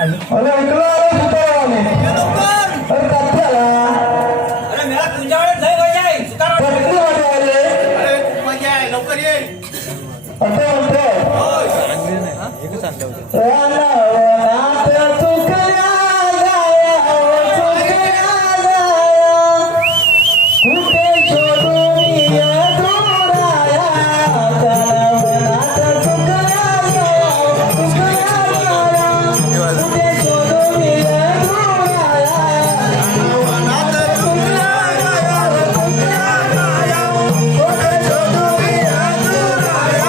अरे इकडं आलो सुतारवाले. अरे कापते आला. अरे मेरा तुमच्याकडे लय मजा आहे सुतार पटकन वाटे आले. अरे खूप मजा आहे लवकर ये असं म्हणतो. रानावनात चुकल्या गाया, चुकल्या गाया. कुठे शोधून ये दुराया. रानावनात चुकल्या गाया, चुकल्या गाया. कुठे शोधून ये दुराया. रानावनात चुकल्या गाया, चुकल्या गाया. कुठे शोधून ये दुराया.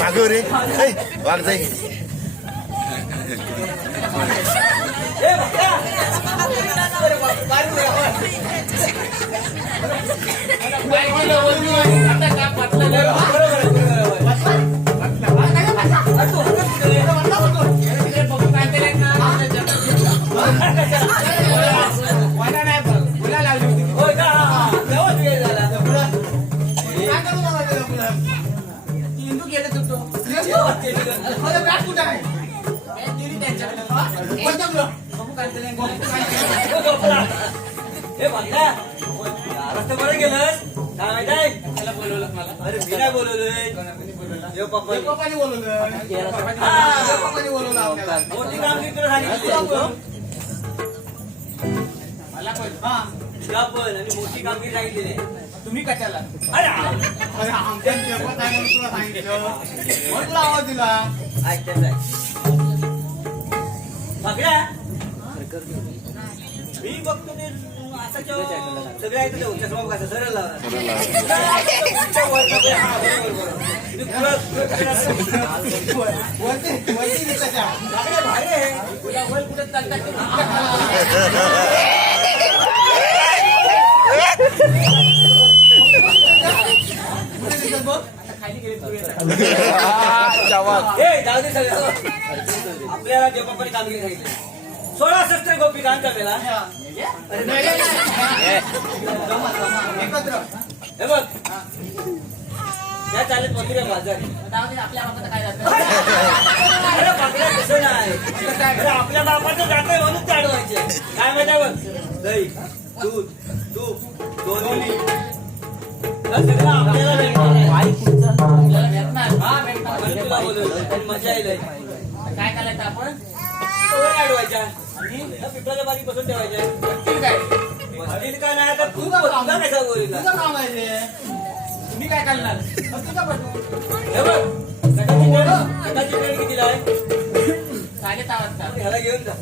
मागव रे वाघ जाई रस्ते बरं गेलंस काय माहिती आहे त्याला बोलवलं मला अरे मी नाही बोलवलंय देव पप्पानी बोलवलं मोठी कामगिरी तुला सांगितली मला पण आणि मोठी कामगिरी सांगितली तुम्ही कशाला अरे आमच्या तुला सांगितलं म्हटलं आवाज दिला ऐकताय सगळ्या मी बघतो ते सगळे ऐकतो चष्मा बघायचा सरळ आपल्याला जेव्हा कामगिरी सांगितली 16 शस्त्र गोपी कांचा मेला हे बघ त्या चालत मथुरे बाजारी आपल्या बापाचं काय जातं अरे बाकड्या कसं नाही आपल्या बापाचं जात आहे म्हणून ते अडवायचे काय माहिती बघ दही दूध तूप दोन्ही सगळं आपल्याला भेटणार मजा येईल काय करायचं आपण अडवायच्या पिंपळाच्या बारी बसून ठेवायच्या वडील काय नाही तर तू कसा तुम्ही काय करणार हे बघ कटाची वेळ कितीला आहे 7:30 वाजता ह्याला घेऊन जा